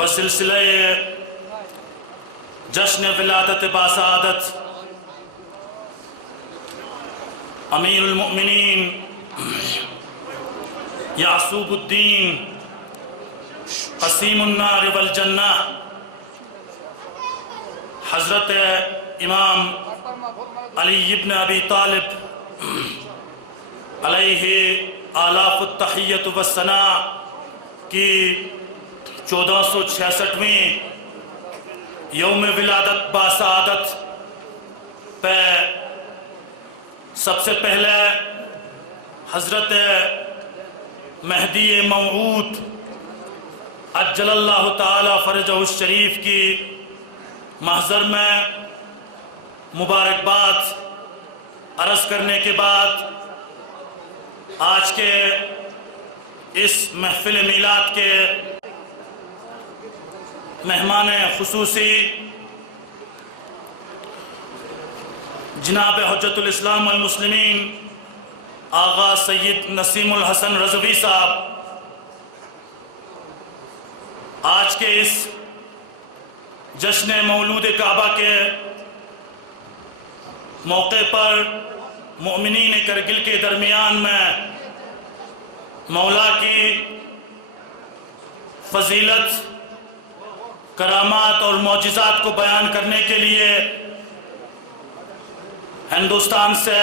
بسلسلہ جشن ولادت باسعادت امیر المؤمنین یعصوب الدین قسیم النار والجنہ حضرت امام علی ابن ابی طالب علیہ آلاف التحیت والثناء کی 1466ویں یوم ولادت باسعادت پہ سب سے پہلے حضرت مہدی موعود عجل اللہ تعالی فرجہ الشریف کی محضر میں مبارکباد عرض کرنے کے بعد آج کے اس محفل میلاد کے مہمان خصوصی جناب حجت الاسلام والمسلمین آغا سید نسیم الحسن رضوی صاحب آج کے اس جشن مولود کعبہ کے موقع پر مؤمنین کرگل کے درمیان میں مولا کی فضیلت کرامات اور معجزات کو بیان کرنے کے لیے ہندوستان سے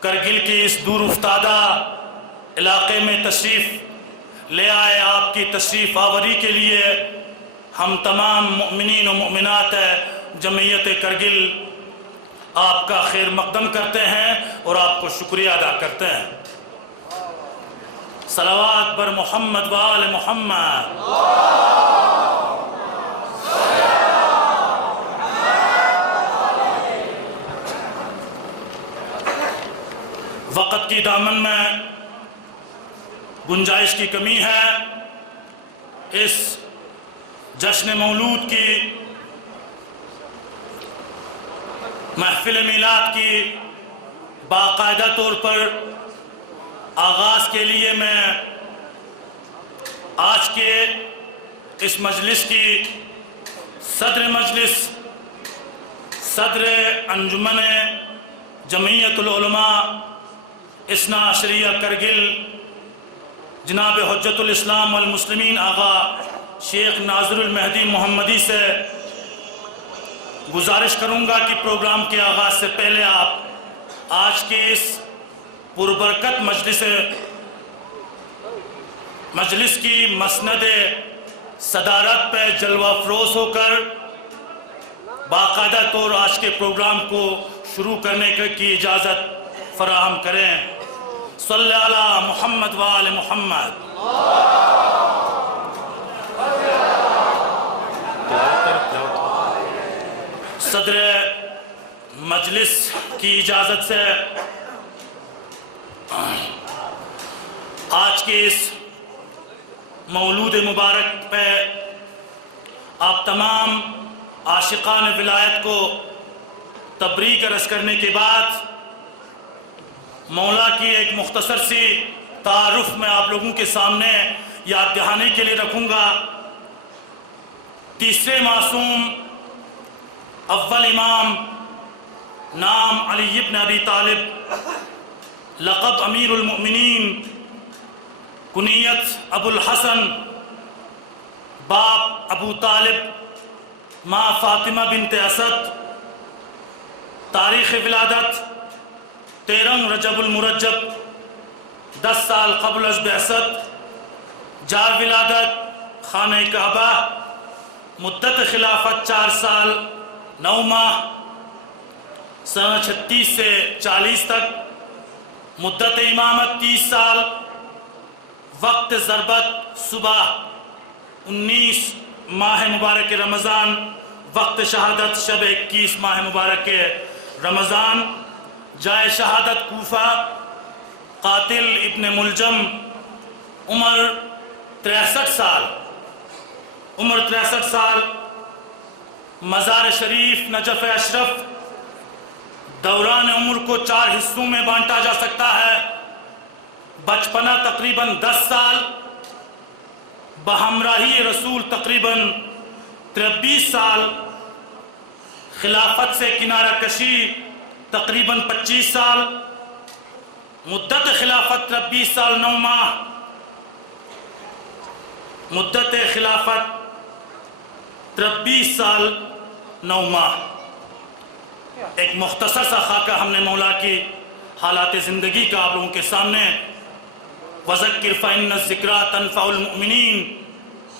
کرگل کی اس دور افتادہ علاقے میں تشریف لے آئے۔ آپ کی تشریف آوری کے لیے ہم تمام مؤمنین و مؤمنات جمعیت کرگل آپ کا خیر مقدم کرتے ہیں اور آپ کو شکریہ ادا کرتے ہیں۔ صلوات بر محمد و آل محمد۔ وقت کی دامن میں گنجائش کی کمی ہے۔ اس جشن مولود کی محفل میلاد کی باقاعدہ طور پر آغاز کے لیے میں آج کے اس مجلس کی صدر مجلس صدر انجمن جمعیت العلماء اثنا عشریہ کرگل جناب حجت الاسلام والمسلمین آغا شیخ ناظر المہدی محمدی سے گزارش کروں گا کہ پروگرام کے آغاز سے پہلے آپ آج کے اس پربرکت مجلس کی مسند صدارت پہ جلوہ افروز ہو کر باقاعدہ طور آج کے پروگرام کو شروع کرنے کی اجازت فراہم کریں۔ صلی علی محمد و آل محمد۔ صدر مجلس کی اجازت سے آج کے اس مولود مبارک پہ آپ تمام عاشقان ولایت کو تبریک عرض کرنے کے بعد مولا کی ایک مختصر سی تعارف میں آپ لوگوں کے سامنے یاد دہانی کے لیے رکھوں گا۔ تیسرے معصوم اول امام نام علی ابن ابی طالب لقب امیر المؤمنین کنیت ابو الحسن باپ ابو طالب ماں فاطمہ بنت اسد تاریخ ولادت 13 رجب المرجب 10 سال قبل از بعثت جار ولادت خانہ کعبہ مدت خلافت 4 سال 9 ماہ سنہ 36 سے 40 تک مدت امامت 30 سال وقت ضربت صبح 19 ماہ مبارک رمضان وقت شہادت شب 21 ماہ مبارک رمضان جائے شہادت کوفہ قاتل ابن ملجم عمر 63 سال مزار شریف نجف اشرف دوران عمر کو 4 حصوں میں بانٹا جا سکتا ہے۔ بچپنا تقریباً 10 سال بہمراہی رسول تقریباً 23 سال، خلافت سے کنارہ کشی تقریباً 25 سال، مدت خلافت 23 سال 9 ماہ، مدت خلافت 23 سال 9 ماہ۔ ایک مختصر سا خاکہ ہم نے مولا کی حالات زندگی کا آپ لوگوں کے سامنے، وَذَكِّرْ فَإِنَّ الذِّكْرَىٰ تَنفَعُ الْمُؤْمِنِينَ،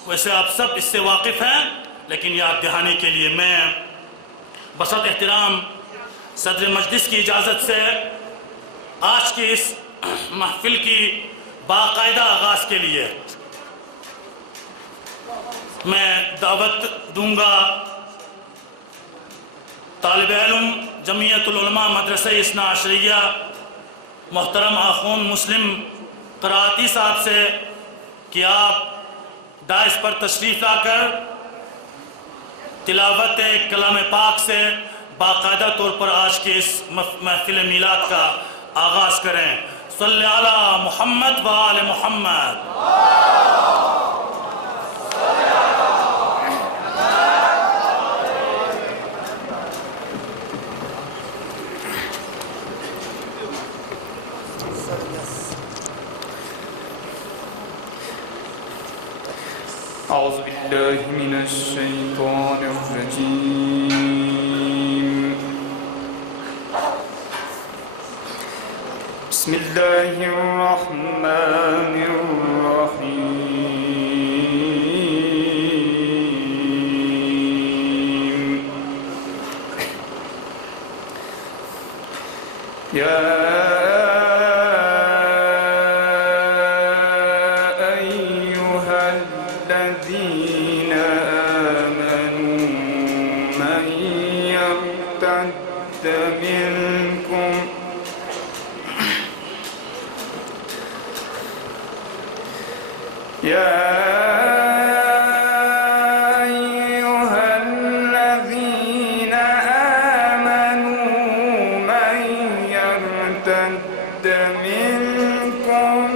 ویسے آپ سب اس سے واقف ہیں، لیکن یاد دہانی کے لیے میں بسط احترام صدر مجلس کی اجازت سے آج کی اس محفل کی باقاعدہ آغاز کے لیے میں دعوت دوں گا طالب علم جمعیت العلماء مدرسہ اثنا عشریہ محترم آخون مسلم قرآتی صاحب سے کہ آپ دائس پر تشریف لا کر تلاوت کلام پاک سے باقاعدہ طور پر آج کی اس محفل میلاد کا آغاز کریں۔ صلی علی محمد و آل محمد۔ أعوذ بالله من الشيطان الرجيم. بسم الله الرحمن الرحيم. يا الذين آمنوا من يرتد منكم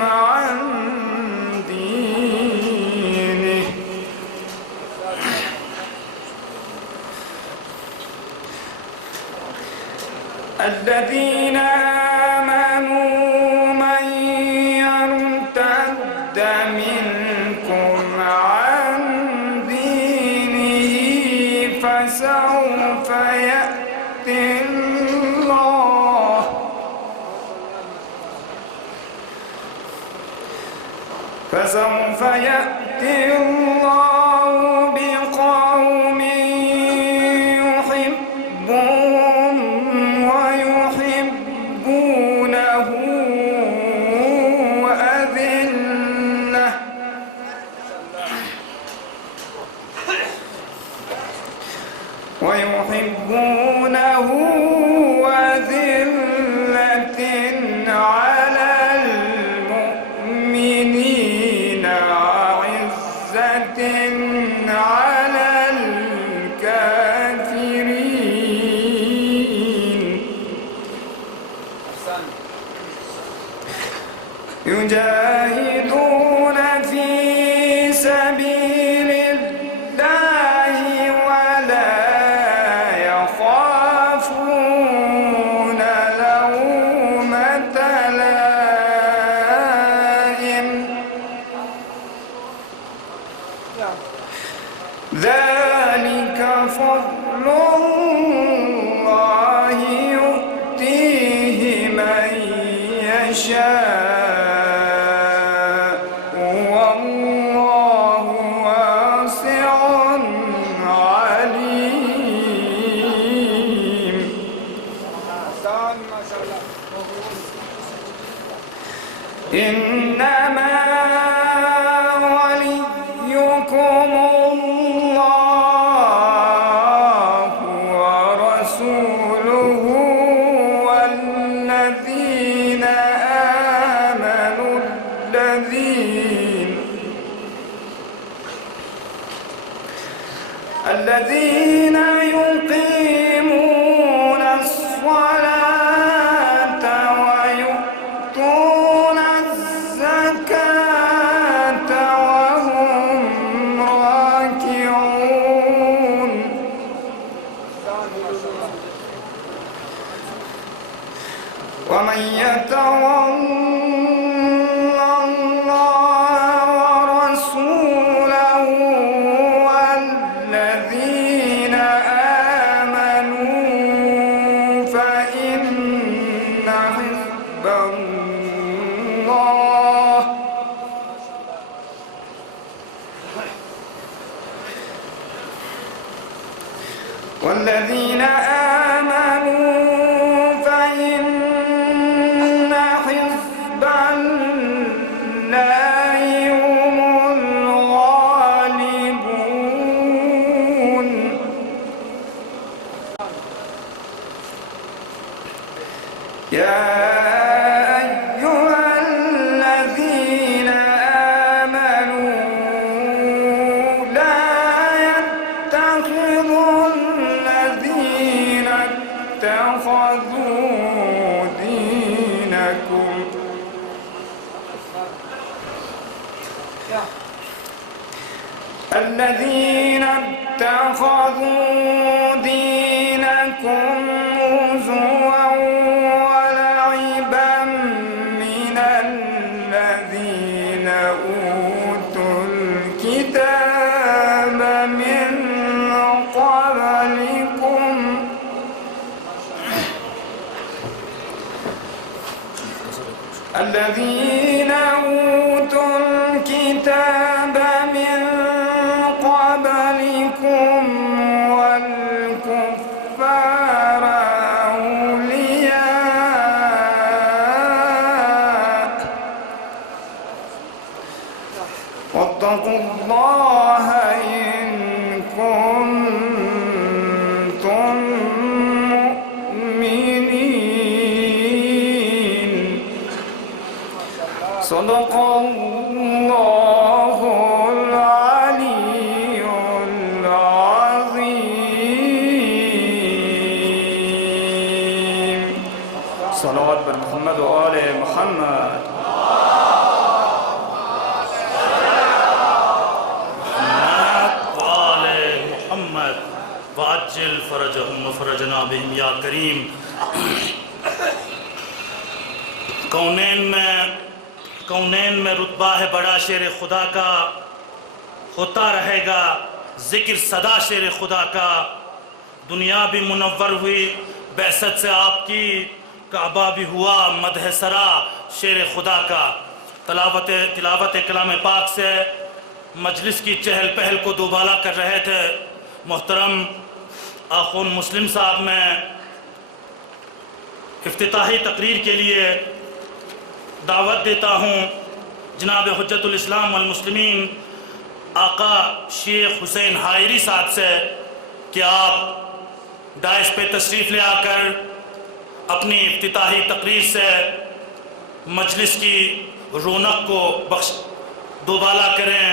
عن دينه الذين آمنوا من يرتد منكم عن دينه فسوف يأتي الله بقوم يحبهم ويحبونه أذلة على المؤمنين عزة على الكافرين يجاهدون في سبيل الله ولا يخافون لومة لائم ذلك فضل الله يؤتيه من يشاء والله واسع عليم. إنما وليكم الله ورسوله والذين آمنوا الذين يقيمون الصلاة ويؤتون الزكاة وهم ومن يتولى الله ورسوله والذين آمنوا فإن حزب الله والذين آمنوا فإن حزب الله هم الغالبون يا أيها الذين آمنوا لا يتخذوا الذين اتخذوا دينكم هزوا ولعبا من الذين أوتوا الكتاب من قبلكم الذين أوتوا الكتاب من قبلكم والكفار أولياء واتقوا الله إن كنتم مؤمنين صدق الله العلي العظيم صلوات بر محمد وآل محمد وآل محمد وعجل فرجهم وفرجنا بهم یا کریم. کونین میں رتبہ ہے بڑا شیر خدا کا، ہوتا رہے گا ذکر صدا شیر خدا کا. دنیا بھی منور ہوئی بعثت سے آپ کی، کعبہ بھی ہوا مدح سرا شیر خدا کا. تلاوت کلام پاک سے مجلس کی چہل پہل کو دوبالا کر رہے تھے محترم آخون مسلم صاحب. میں افتتاحی تقریر کے لیے دعوت دیتا ہوں جناب حجت الاسلام والمسلمین آقا شیخ حسین حائری صاحب سے کہ آپ ڈائس پہ تشریف لے آ کر اپنی افتتاحی تقریر سے مجلس کی رونق کو دوبالا کریں.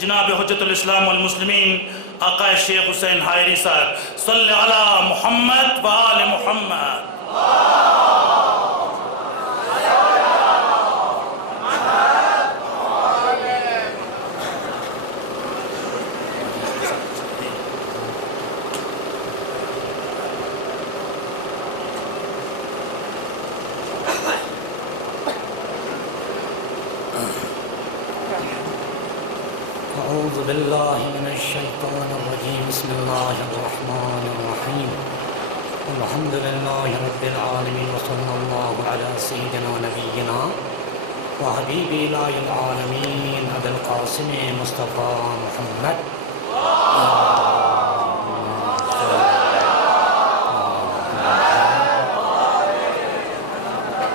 جناب حجت الاسلام والمسلمین آقا شیخ حسین حائری صاحب. صلی علی محمد و آل محمد. أعوذ بالله من الشيطان الرجيم. بسم الله الرحمن الرحيم. الحمد لله رب العالمين وصلى الله على سيدنا ونبينا وحبيب إله العالمين أبي القاسم مصطفى محمد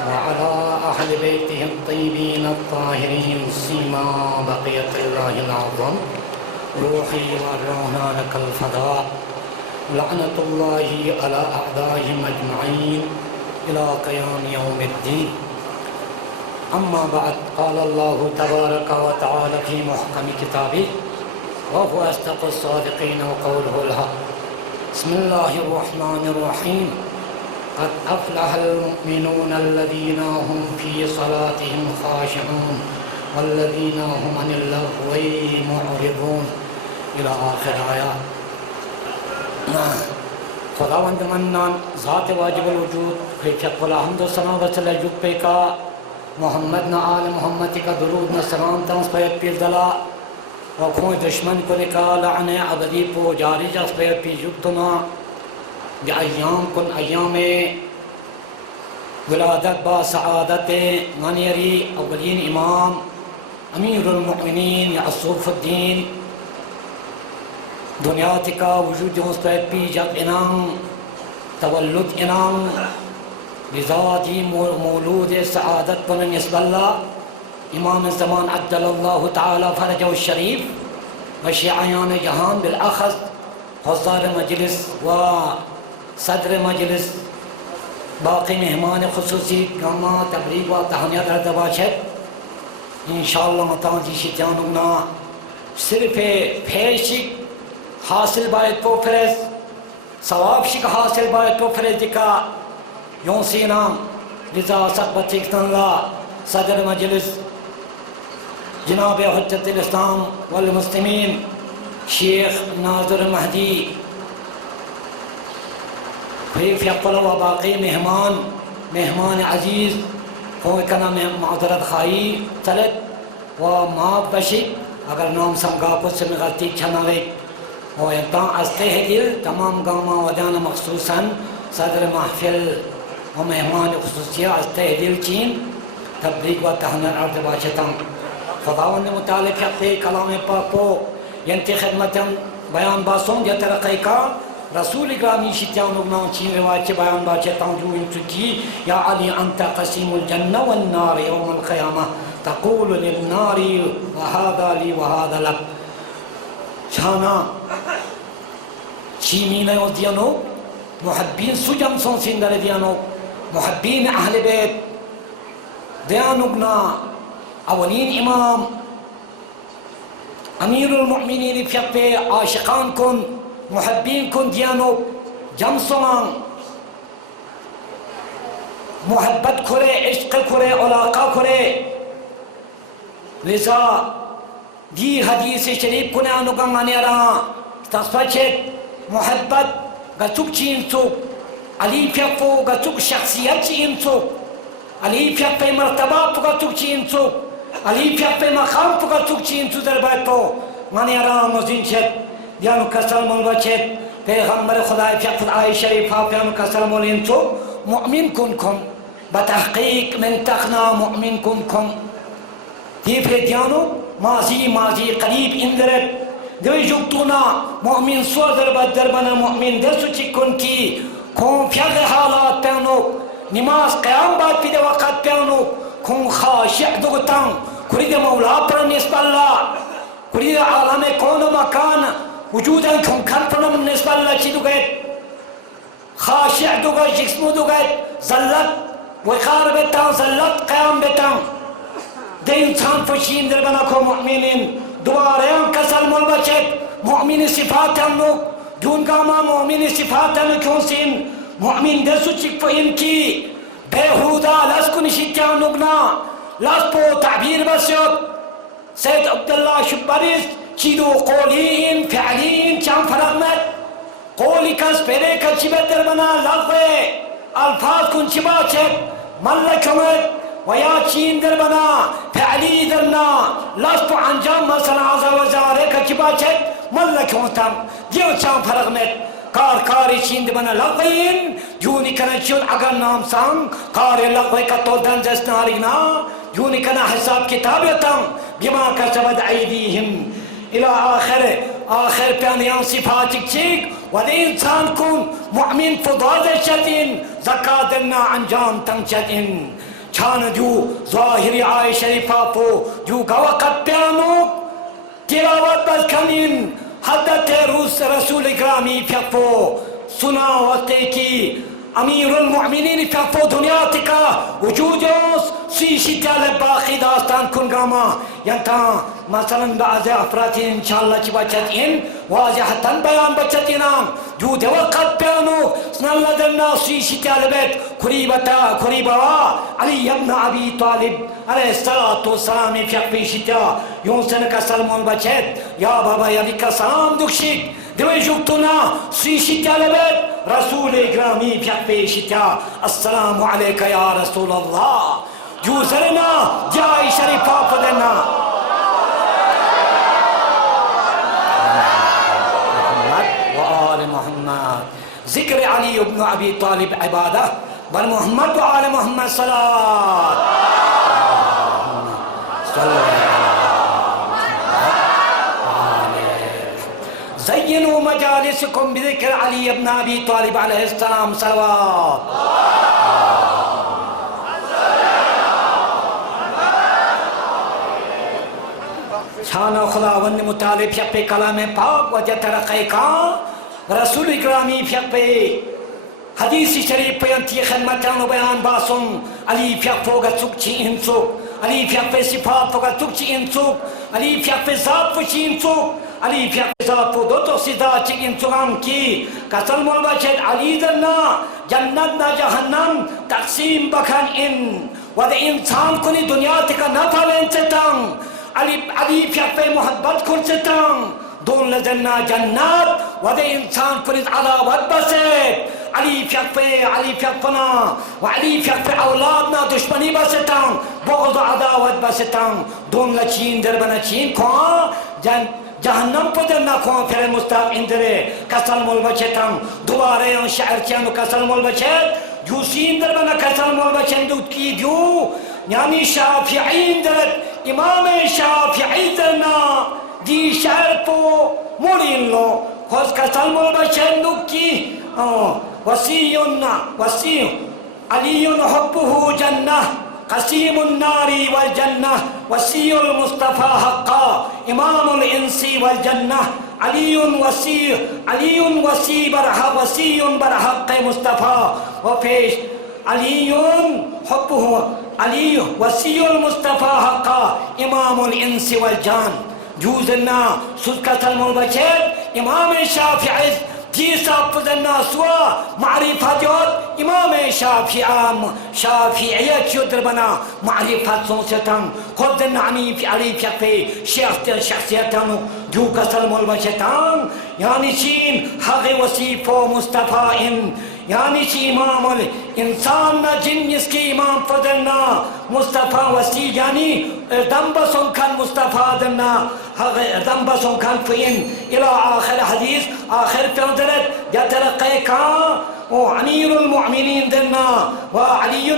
وعلى أهل بيته الطيبين الطاهرين سيما بقية الله العظم روحي وروحنا لك الفداء لعنة الله على أعدائهم أجمعين إلى قيام يوم الدين. أما بعد، قال الله تبارك وتعالى في محكم كتابه وهو أصدق الصادقين وقوله الحق. بسم الله الرحمن الرحيم. قد أفلح المؤمنون الذين هم في صلاتهم خاشعون والذين هم عن اللغو معرضون إلى آخر آيات. خداوند منان ذات واجب الوجود خیفیت والا حمد و ثنا و صلی جب کا محمد نہ آل محمد کا درود نہ سلام تنس پیت پیر دلا و کھوئے دشمن کو لکا لعن عبدی پو جاری جس پیت پی جبتنا بی ایام کن ایام ولادت با سعادت منیری اولین امام امیر المؤمنین یعصوف الدین دنیا کا وجود جس پیت پی جب انام تولد انام بذاتی مولود سعادت بن نسب اللہ امام الزمان عدل اللہ تعالی فرجہ الشریف و شیعیان جہان بالاخذ حضار مجلس و صدر مجلس باقی مہمان خصوصی گاما تبریک و تہنیت ردباشت انشاءاللہ متانجی شتیانونا صرف پیشک حاصل باید کو فرز ثواب شک حاصل باید کو فرز دکا یوں سینام لذا صحبت اکتن اللہ صدر مجلس جناب حجت الاسلام والمسلمین شیخ ناظر مہدی خیف یقل و باقی مہمان عزیز کوئی کنا معذرت خواہی چلت و معاف بشی اگر نام سمگا کچھ سے میں غلطی چھناوے و انتان از تہ دل تمام گاما ودان مخصوصاً صدر محفل و مہمان خصوصیہ از تہ دل چین تبریک و تہنر عرض باشتاں خداوند متعلق حقی کلام پاک کو ینتی خدمت بیان باسوں یا ترقی کا رسول گرامی شتیان ابنان چین روایت بیان باشتاں جو انتو کی یا علی انت قسیم الجنہ والنار یوم القیامہ تقول للنار وہذا لی وہذا لک چھانا چیمین دیانو محبین سجن سن سندر دیانو محبین اہل بیت دیانوگنا اولین امام امیر المؤمنین فیق عاشقان کن محبین کن دیانو جمسمان محبت کرے عشق کرے علاقہ کرے لذا دی حدیث شریف کنے آنوگا مانے رہا تصفچت محبت گچک چین چک علی فیقو گچک شخصیت چین چک علی فیق مرتبہ پگا چک چین چک علی فیق مقام پگا چک چین چک در بیتو مانے رہا مزین چت دیانو کسر ملوہ چت پیغمبر خدای فیق خدای شریفہ پیانو کسر مولین چک مؤمن کن بتحقیق من تخنا مؤمن کن یہ پھر دیانو ماضی قریب اندرت دوی جبتونا مؤمن سو دربنا مؤمن درسو چکن کی کون پیغ حالات پیانو نماز قیام بات پی دے وقت پیانو کون خاشع دگتاں کری دے مولا پر نسب اللہ کری دے عالم کون و مکان وجودا کون کھن پر نسب اللہ چی دگت خاشع دگت جسمو دگت ذلت وقار بیتاں ذلت قیام بیتاں دے انسان فشین در بنا کو مؤمنین دوبارے ہم کسر مول بچت مؤمن صفات ہم لوگ جون کا ماں مؤمن صفات ہم کیوں سین مؤمن درسو چک پا ان کی بیہودہ لسکو نشیتیان نگنا لسپو تعبیر بسیت سید عبداللہ شبریز چیدو قولین فعلین چان فرغمت قولی کس پیرے کل چیبت در بنا لغوے الفاظ کن چیبا چک ملکمت ویا چین در بنا فعلی درنا لسپو انجام مثلا عزا وزارے کا چیبا چک ملکمتم دیو چان فرغمت کاری چین بنا لغوین جونی کنا چون اگر نام سانگ کاری لغوی کا تو دنزست نارینا جونی کنا حساب کتابیتاں بما کسبت ایدیہم الى آخر پیانیان صفاتک چیک ولی انسان کن مؤمن فضاد شدین زکاتنا انجام تنگ شدین چھان جو ظاہری آئے شریفہ پو جو گوقت پیانو تلاوت بس کنین حضرت رسول اکرامی فیقو سنا وقتے کی امیر المؤمنین فیقو دنیا تکا وجود اس سوی تعالی باقی داستان کن گاما ینتا مثلا بعض افراد انشاءاللہ چی بچت این واضحتاً بیان بچت اینام جو دے وقت پیانو سناللہ درنا سوی تعالی بیت قریبا علی ابن ابی طالب علیہ السلام فیق شتا یون سنکا سلمان بچت یا بابا یلیکا سلام دکشید دوی جوکتونا سوی تعالی بیت رسول اکرامی فیق شتا السلام علیکہ یا رسول اللہ جو سرنا جائی شریفہ پدنا محمد ذکر علی ابن ابی طالب عبادہ بل محمد وآل محمد صلاة زینوا مجالسکم بذکر علی ابن ابی طالب علیہ السلام صلوات شان خداوند مطالب شپ کلام پاک و جترقی کا رسول اکرامی فیق پہ حدیث شریف پہ انتی خدمتان و بیان باسم علی فیق فوگا چک چی انسوک علی فیق پہ صفات فوگا چک چی انسوک علی فیق پہ ذات فو چی انسوک علی فیق پہ ذات فو دو تو سیدھا چک انسوکام کی قسل مولبا چید علی درنا جنت نا جہنم تقسیم بکھن ان ود انسان کنی دنیا تکا نفع لین چتاں علی فیق پہ محبت کن چتاں دون لزنا جنات ودے انسان کنید علاوت بسید علی فیق پنا و علی فیق پہ اولادنا دشمنی بسیتاں بغض و عداوت بسیتاں دون لچین در بنا چین کھوان جہنم پدر نہ کھوان پھر مستاق اندرے کسل مول بچیتاں دوبارے ان شعر چیانو کسل مول بچیت جو سین در بنا کسل مول بچیت دوت کی جو یعنی شافعین درت امام شافعی درنا دی شعر پو مورین لو خوز کسل مول بچیت کی وسیع علی حبه جنہ قسیم النار والجنہ وسیع المصطفى حقا امام الانس والجنہ علی وسیع برحق مصطفیٰ وفیش علی حبه علی وسیع المصطفى حقا امام الانس والجان جوزنا سلکت المبچر امام شافعی تیسا پزنا سوا معرفت یاد امام شافعیت شدر بنا معرفت سنستان خودن عمیف عریف یقفی شخصیتان جو کسل ملبشتان یعنی چین حق وصیف و مصطفائن یعنی چی امام انسان نا جن جس کی امام فدرنا مصطفیٰ وسیع یعنی اردم بسن کن مصطفیٰ درنا اردم بسن کن فین الى آخر حدیث آخر پیندرت جترقی کان و امیر المؤمنین درنا و علی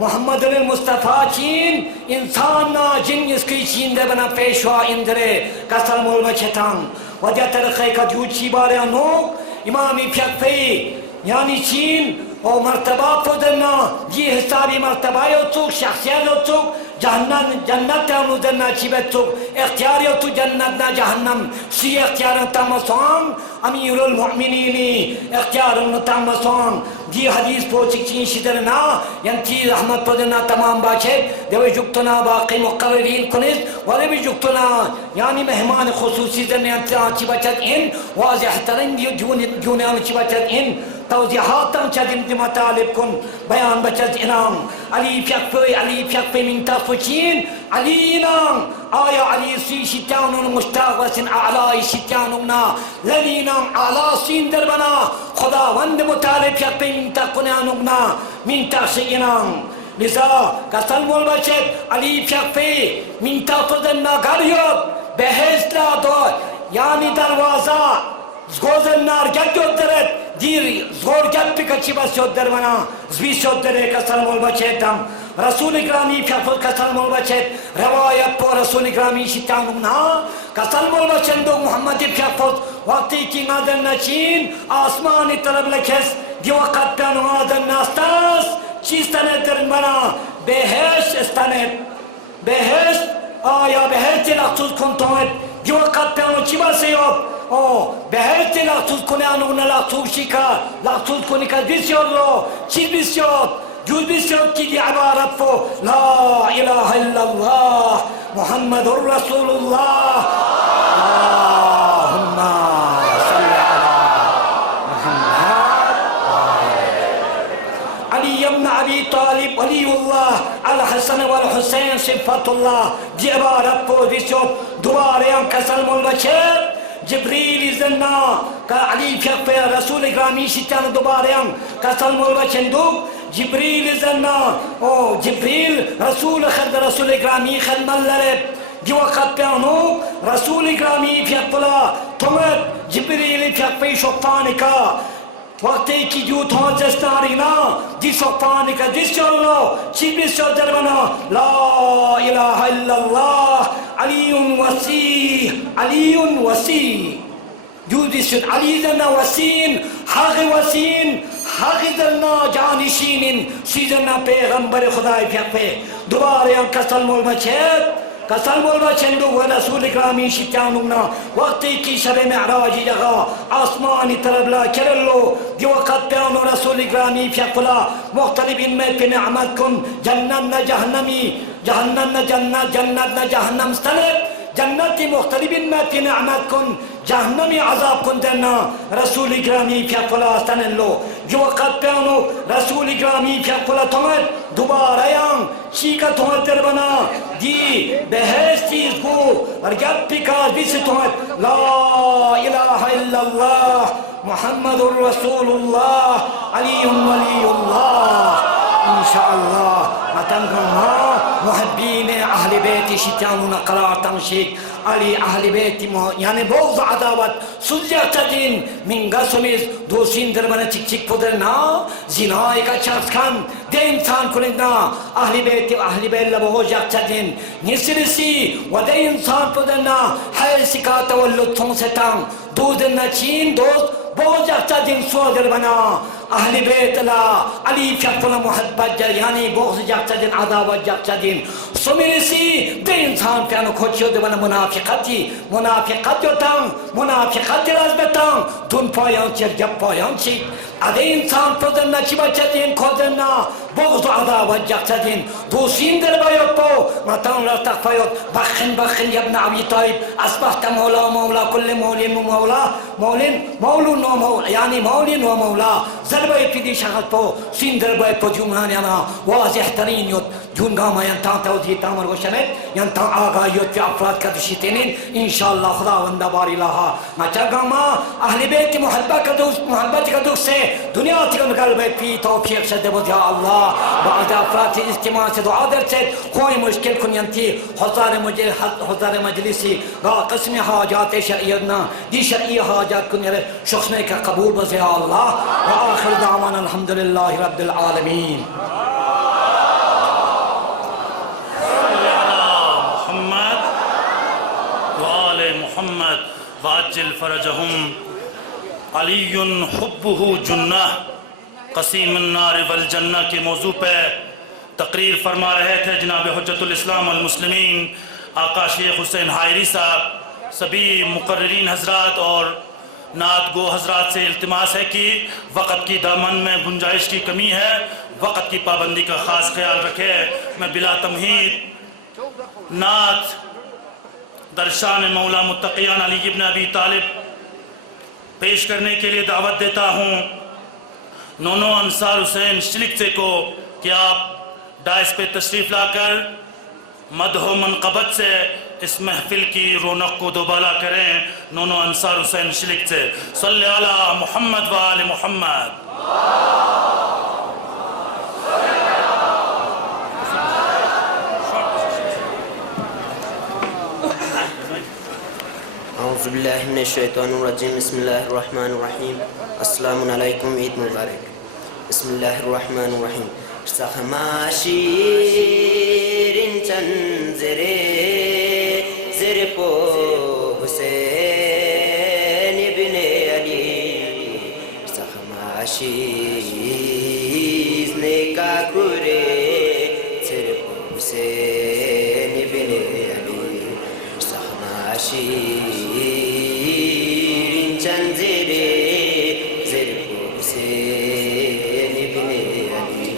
محمد المصطفیٰ چین انسان نا جن جس کی چین در بنا پیشوا اندرے کسل ملمچتان و جترقی کا جو چی بارے انوک امامی پیکفی یعنی چین و مرتبات پدرنا یہ حسابی مرتبہ یوتوک شخصیت یوتوک جنت ہم درنا چیبت توک اختیار یوتو جنت نا جہنم سی اختیار تامسان امیر المؤمنینی اختیار تامسان دی حدیث پوچک چین شدرنا ینتی رحمت پدرنا تمام باچت دوی جکتنا باقی مقررین کنید ولی بھی جکتنا یعنی مہمان خصوصی درنا ینتی بچت ان واضح ترین جونیان چی بچت ان توضیحاتاں چدم دی مطالب کن بیان بچت انام علی فیقفی من تفچین علی نام آیا علی سی شتیانون مشتاق وسن اعلائی شتیانونا للی نام اعلا سین در بنا خداوند مطالب فیقفی من تقنیانونا من تقشینام لذا کسل مول بچت علی فیقفی من تفضلنا گریب بحث لا دو یعنی دروازہ زگوزن نار گد درد دیر زور گد پی کچی بس شد در منا زبی شد در کسل مول بچیت دم رسول اکرامی فیفل کسل مول بچیت روایت پو رسول اکرامی شیطانم نا کسل مول بچیت دو محمد فیفل وقتی کی مادن نچین آسمانی طلب لکھس دی وقت پیانو مادن ناستاس چیز تنید در منا بہشت استنید بہشت آیا بہشت لخصوص کنتوید دی وقت پیانو چی بسی یوب بهرت لاختوز کنه آنونا لاختوز شیکا لاختوز کنی که بیسیار رو چیز بیسیار جوز بسیار کی دی عبارت فو لا الہ الا اللہ محمد الرسول اللہ اللہم صلی علی محمد علی ابن ابی طالب ولی اللہ الحسن والحسین صفت اللہ دی عبارت فو بسیار دوباره هم کسلم البشر جبریل زنا که علی فیق رسول گرامی شیطان دوباره هم کسلم البشندو جبریل زنا او جبریل رسول خد رسول گرامی خدمت لرد دی وقت پیانو رسول گرامی فیق فلا تومت جبریل فیق پی شفانی که وقتی که جو تانزستانی نا دی شفانی که دیش اللہ چی بیشتر دربنا لا اله الا الله علی وسیع علی وسیع جودی شد علی زنا وسین حق وسین حق زنا جانشین سیزنا پیغمبر خدای پیغمبر دوباره هم کسلم البشر کسلم البشر و رسول گرامی شیطانونا وقتی که شب معراجی لغا آسمانی طربلا کرلو دی وقت پیانو رسول گرامی پیغمبر مختلف انمت پی نعمت کن جنن جهنمی جهنم جنت جنت جهنم استلب جنتی مختلف انمت پی نعمت کن جهنمی عذاب کن درنا رسول گرامی پیغمبر استنلو دی وقت پیانو رسول گرامی پیغمبر تومد دوباره یم چیکا تومد در بنا دی بهش چیز کو ارگب پیکاز بیسی تومد لا اله الا الله محمد رسول الله علی ولی الله انشاءالله متنگما محبین اہل بیت شیطانون قرار تنشیک علی اہل بیت یعنی بغض عداوت سلجت دین من قسمیز دوسین در من چک چک پدرنا زنای کا چرس کن ده انسان کنگنا اہل بیت لبغض یک دین نسرسی و ده انسان پدرنا حیثی کا تولد تون ستان دودن چین دوست بغض یک دین سو در بنا اہل بیت لا علی فیقل محبت یعنی بغض یک دین عداوت یک دین سمیرسی ده انسان پیانو کچیو ده بنا منافقتی منافقت یوتان منافقت رازبتان دون پایان چیر جب پایان چی اده انسان پردرنا چی بچه دین کدرنا بغض و عداوت یک دین دوسین در باید پو مطان رفتق فاید بخن بخن ابن ابی طالب اصبحت مولا مولا کل مولین و مولا مولون و مولا یعنی مولین و مولا ضربه پیدی شغل پو سین در باید پو جمعان یانا واضح ترین یود جونگاما ینتان توضیح تامر گوشنید ینتان آگاه یود فی افراد کدوشی تینین انشاءاللہ خدا وندہ باری لها مچاگاما اہل بیت محبت کا دوست سے دنیا تکن قلبet فی توفیق شده بود یا اللہ بعد افراد اجتماع سے دعا در سے کوئی مشکل کنینتی حضار مجلسی گا قسم حاجات شرعیتنا دی شرعی حاجات کنیر شخصنے کا قبول بز یا اللہ و آخر دعوان الحمدللہ رب العالمین محمد واجل فرجہم علی حبہ جنہ قسیم النار والجنہ کے موضوع پہ تقریر فرما رہے تھے جناب حجت الاسلام والمسلمین آقا شیخ حسین حائری صاحب سبھی مقررین حضرات اور نعت گو حضرات سے التماس ہے کہ وقت کی دامن میں گنجائش کی کمی ہے وقت کی پابندی کا خاص خیال رکھے میں بلا تمہید نعت درشان مولا متقیان علی ابن ابی طالب پیش کرنے کے لیے دعوت دیتا ہوں نونو انصار حسین شلکتے کو کہ آپ ڈائس پہ تشریف لا کر مدح و منقبت سے اس محفل کی رونق کو دوبالا کریں نونو انصار حسین شلکتے صلی علی محمد و آل محمد اعوذ باللہ من الشیطان الرجیم بسم اللہ الرحمن الرحیم السلام علیکم عید مبارک بسم اللہ الرحمن الرحیم سخماشیرین چند زر پو حسین ابن علی سخماشیز نیکا کرے زر پو حسین ابن علی سخماشیرین چند زر پو حسین ابن علی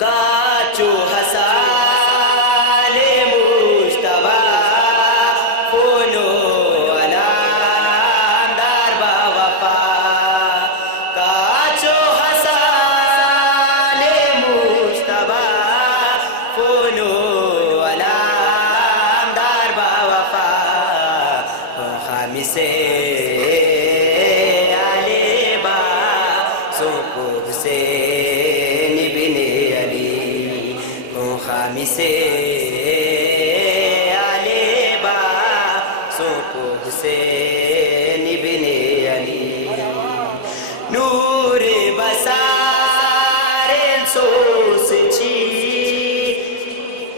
کاچو حسال مشتبہ فونو علام دار با وفا کاچو حسال مشتبہ فونو علام دار با وفا خامی سے سے آلے با سوپو حسین ابن علی نور بسار سوس چی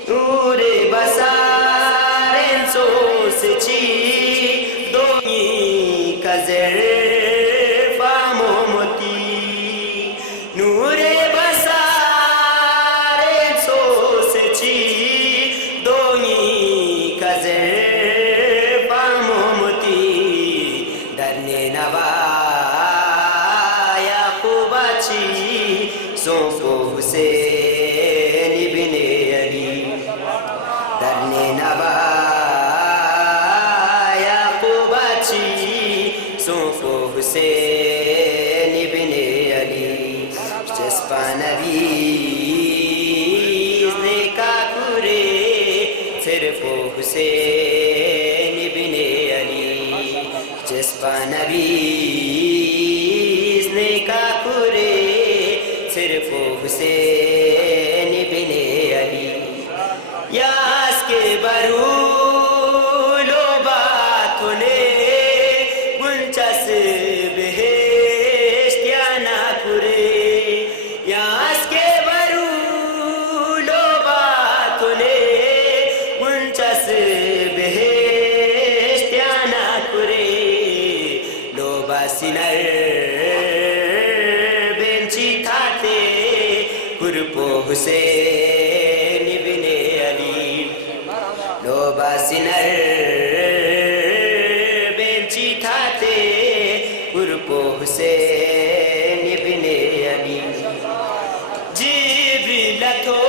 نور بسار سوس چی دونی کزر فامومتی نور سوپو حسین ابن علی درنے نوا یعقوب اچھی سوپو حسین ابن علی چسپا نبیز نیکا کرے صرف حسین ابن علی چسپا نبیز نیکا کرے صرف حسین ابن علی یاس کے برولو باتوں نے گنچس بہشت یا نہ کرے یاس کے برولو باتوں نے گنچس بہشت یا نہ کرے لو باسنر حسین ابن علی لو باسنر بینچی تھاتے گرپو حسین ابن علی جبریل تو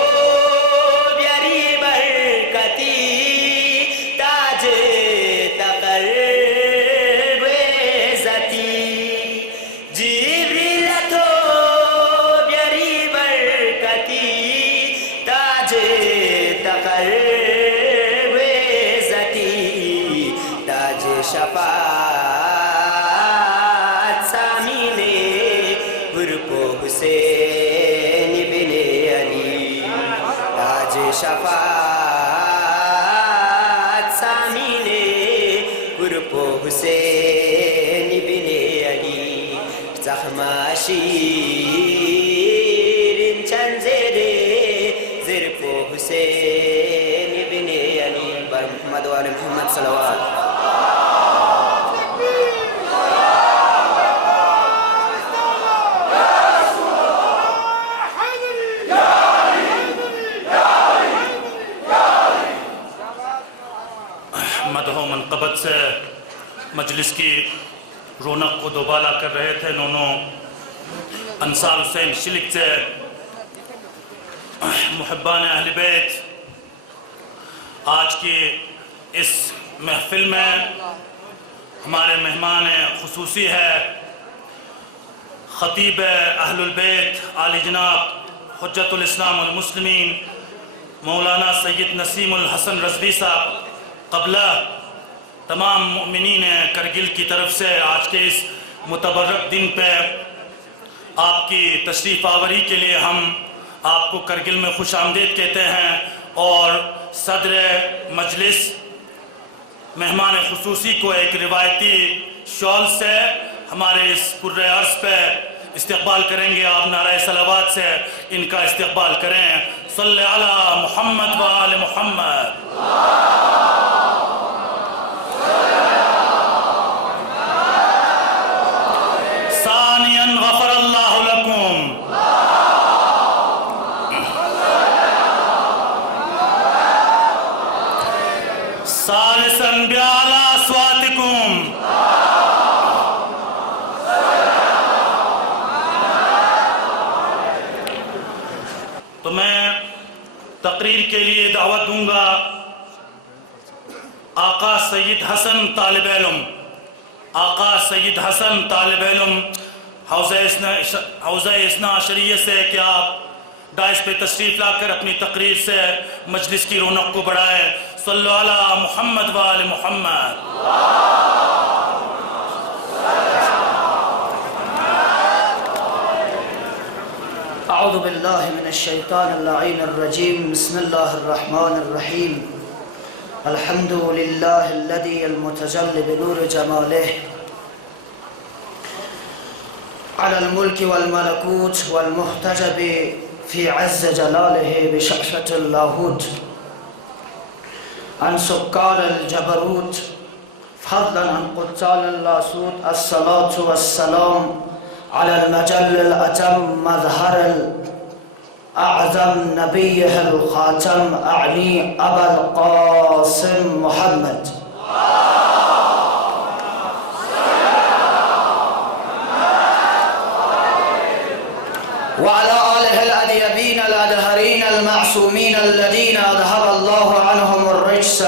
بیاری برکتی تاج تقرب عزتی جبریل تو تقرب عزتی تاج شفاعت سامین گرپو حسین ابن علی تاج شفاعت سامین گرپو حسین ابن علی زخماشیر چنزرے زرپو حسین ابن علی بر محمد و آل محمد صلوات مدح و منقبت سے مجلس کی رونق کو دوبالا کر رہے تھے نونوں انصار حسین شلک سے محبان اہل بیت آج کی اس محفل میں ہمارے مہمان خصوصی ہے خطیب اہل البیت عالی جناب حجت الاسلام والمسلمین مولانا سید نسیم الحسن رضوی صاحب قبلہ تمام مؤمنین کرگل کی طرف سے آج کے اس متبرک دن پہ آپ کی تشریف آوری کے لیے ہم آپ کو کرگل میں خوش آمدید کہتے ہیں اور صدر مجلس مہمان خصوصی کو ایک روایتی شال سے ہمارے اس پرِ عرض پہ استقبال کریں گے. آپ نعرہ صلوات سے ان کا استقبال کریں. صلی علی محمد و آل محمد. ثانیاً غفر اللہ لکم. ثالثاً بِأَعْلَى أَصْوَاتِكُمْ. تو تو میں تقریر کے لیے دعوت دوں گا آقا سید حسن طالب علم، آقا سید حسن طالب علم حوزہ اثنا عشریہ سے، کہ آپ ڈائس پہ تشریف لا کر اپنی تقریر سے مجلس کی رونق کو بڑھائیں۔ صلو علی محمد و آل محمد۔ اعوذ باللہ من الشیطان اللعین الرجیم، بسم اللہ الرحمن الرحیم، الحمد للہ الذی المتجلی بنور جمالہ على الملك والملكوت والمحتجب في عز جلاله بشأشة اللاهوت عن سكان الجبروت فضلا عن قتال اللاسوت، الصلاة والسلام على المجل الأتم مظهر الأعظم نبيه الخاتم، أعني أبا القاسم محمد وعلى آله الأديبين الأدهرين المعصومين الذين أذهب الله عنهم الرجس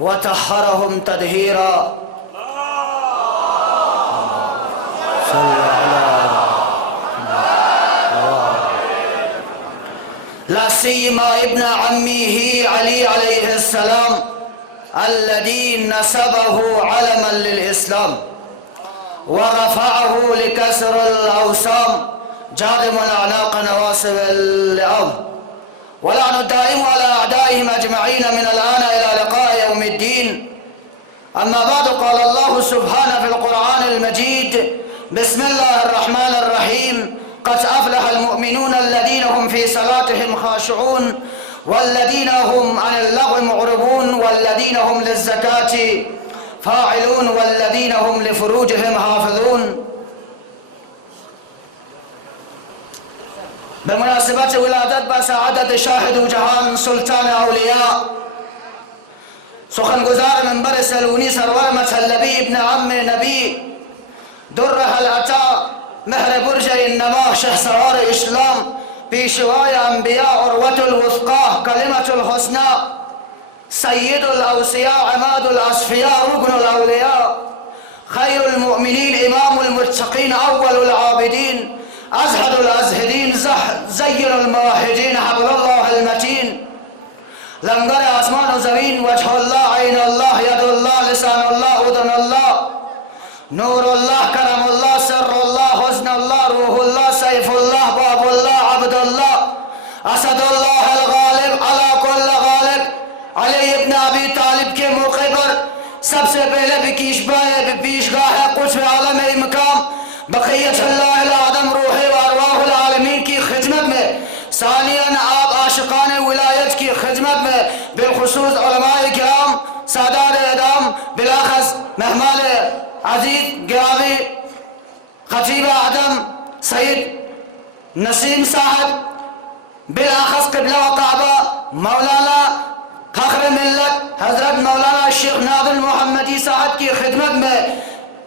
وطهرهم تطهيرا. لا سيما ابن عمه علي عليه السلام الذي نسبه علما للإسلام ورفعه لكسر الأوسام جارم الأعناق نواصب اللئام، ولعن الدائم على أعدائهم أجمعين من الآن إلى لقاء يوم الدين. أما بعد، قال الله سبحانه في القرآن المجيد: بسم الله الرحمن الرحيم، قد أفلح المؤمنون الذين هم في صلاتهم خاشعون والذين هم عن اللغو معرضون والذين هم للزكاة فاعلون والذين هم لفروجهم حافظون. بمناسبت ولادت بسعادت شاهد جهان سلطان اولیاء، سخنگزار منبر سلونی سرور مطلبی ابن عم نبی در العطا مهر برج النما شهسوار اسلام پیشوای انبیاء عروة الوثقا کلمة الحسنى سید الاوصیاء عماد الاصفیاء رکن الاولیاء خیر المؤمنین امام المتقین اول العابدین ازهد الازهدین زیر الماهدین حبل الله المتین. لنگر آسمان و زمین، وجه اللہ، عین اللہ، ید اللہ، لسان اللہ، اذن اللہ، نور اللہ، کرم اللہ، سر اللہ، حسن اللہ، روح اللہ، سیف اللہ، باب اللہ، عبد اللہ، اسد اللہ الغالب علی کل غالب. علی ابن ابی طالب کے موقع پر سب سے پہلے پیشگاہ قطب عالم مقام بقیت اللہ العدم روح و ارواح العالمین کی خدمت میں، ثانیاً آپ عاشقان ولایت کی خدمت میں، بالخصوص علماء کرام سادات اعدام، بالاخص مہمان عزیز گرامی خطیب اعظم سید نسیم صاحب، بالاخص قبلہ و کعبہ مولانا فخر ملت حضرت مولانا شیخ نادر محمدی صاحب کی خدمت میں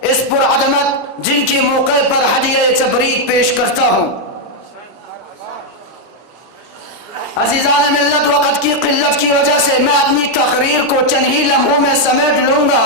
اس پرعظمت جن کی موقع پر ہدیہ تبریک پیش کرتا ہوں. عزیزان ملت، وقت کی قلت کی وجہ سے میں اپنی تقریر کو چند ہی لمحوں میں سمیٹ لوں گا.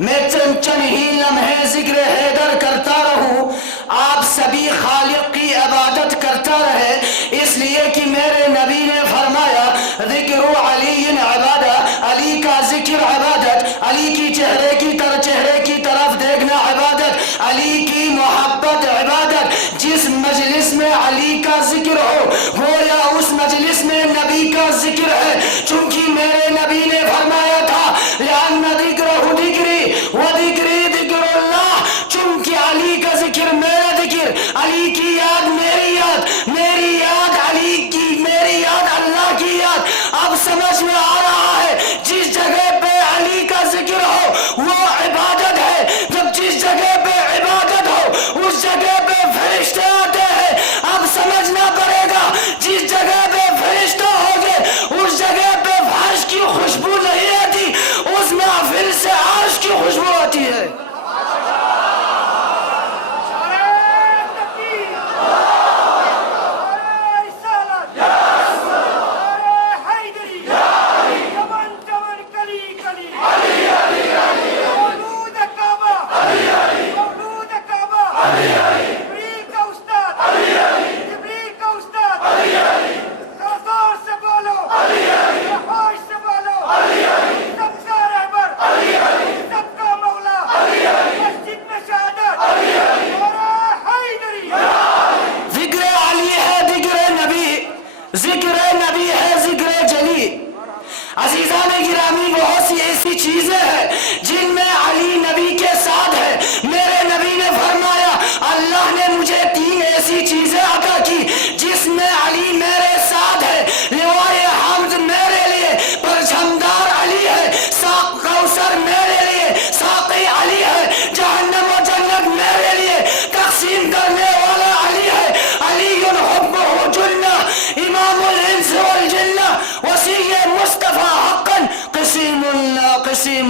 میں چند ہی لمحے ذکر حیدر کرتا رہوں، آپ سبھی خالق کی عبادت کرتا رہے، اس لیے کہ میرے نبی نے فرمایا ذکر علی عبادت، علی کا ذکر عبادت، علی کی چہرے کی طرف دیکھنا عبادت، علی کی محبت عبادت. جس مجلس میں علی کا ذکر ہو گویا اس مجلس میں نبی کا ذکر ہے، چونکہ میرے نبی نے فرمایا تھا لأن ذکرہ ذکری وذکری ذکر اللہ، چونکہ علی کا ذکر میرا ذکر، علی کی یاد میری یاد، میری یاد علی کی، میری یاد اللہ کی یاد. اب سمجھ میں آ رہا ہے، جس جگہ پہ علی کا ذکر ہو وہ عبادت ہے. جب جس جگہ پہ عبادت ہو اس جگہ پہ فرشتے آتے ہیں. اب سمجھنا پڑے گا، جس جگہ پہ فرشتہ ہوگے اس جگہ پہ فرش کی خوشبو نہیں ہے،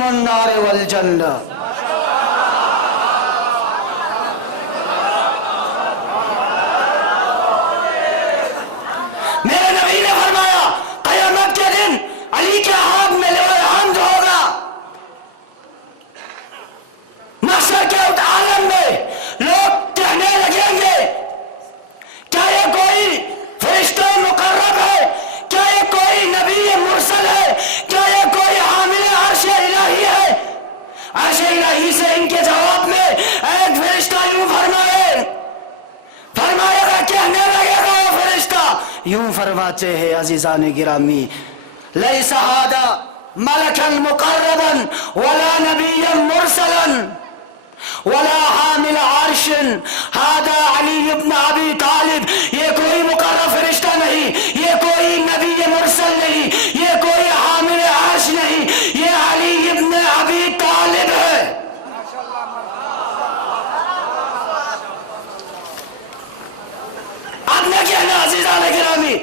النار والجنہ۔ میرے نبی نے فرمایا قیامت کے دن علی کے ہاتھ میں لوح حمد ہوگا، محشر کے عالم میں لوگ کہنے لگیں گے کیا یہ کوئی فرشتہ مقرب ہے، کیا یہ کوئی نبی مرسل ہے، کیا یہ کوئی حامل عرش الہی ہے؟ عرش الہی سے ان کے جواب میں ایک فرشتہ یوں فرمائے گا، کہنے لگے گا وہ فرشتہ یوں فرماتے ہیں عزیزان گرامی، لیس ھذا ملکا مقربا ولا نبیا مرسلا ولا حامل عرش، ھذا علی ابن ابی طالب، یہ کوئی مقرب فرشتہ نہیں، یہ کوئی نبی مرسل نہیں، یہ کوئی حامل عرش نہیں، یہ علی ابن ابی طالب ہے۔ اب میں کہنا عزیزان گرامی،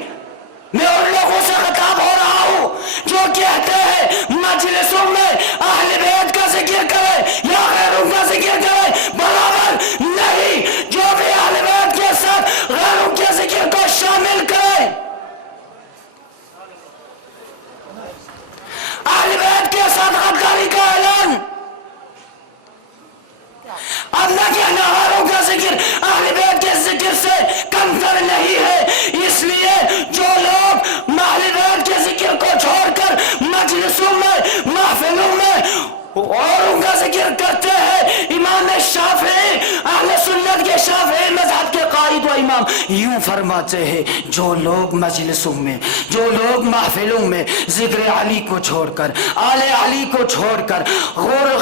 میں ان لوگوں سے خطاب ہو رہا ہوں جو کہتے ہیں مجلسوں میں اہل بیت کا ذکر کرے یا غیروں کا ذکر کرے برابر نہیں، جو بھی اہل بیت کے ساتھ غیروں کے ذکر کو شامل کرے، اہل بیت کے ساتھ غداری کا اعلان، اب نہ کہنا غیروں کا ذکر اہل بیت کے ذکر سے کمتر نہیں ہے۔ اس لیے جو لوگ اہل بیت کے ذکر کو چھوڑ کر مجلسوں میں محفلوں میں اوروں کا ذکر کرتے ہیں، امام شافعی اہل سنت کے شافعی مذہب کے قائد و امام یوں فرماتے ہیں جو لوگ مجلسوں میں، جو لوگ محفلوں میں ذکر علی کو چھوڑ کر، آل علی کو چھوڑ کر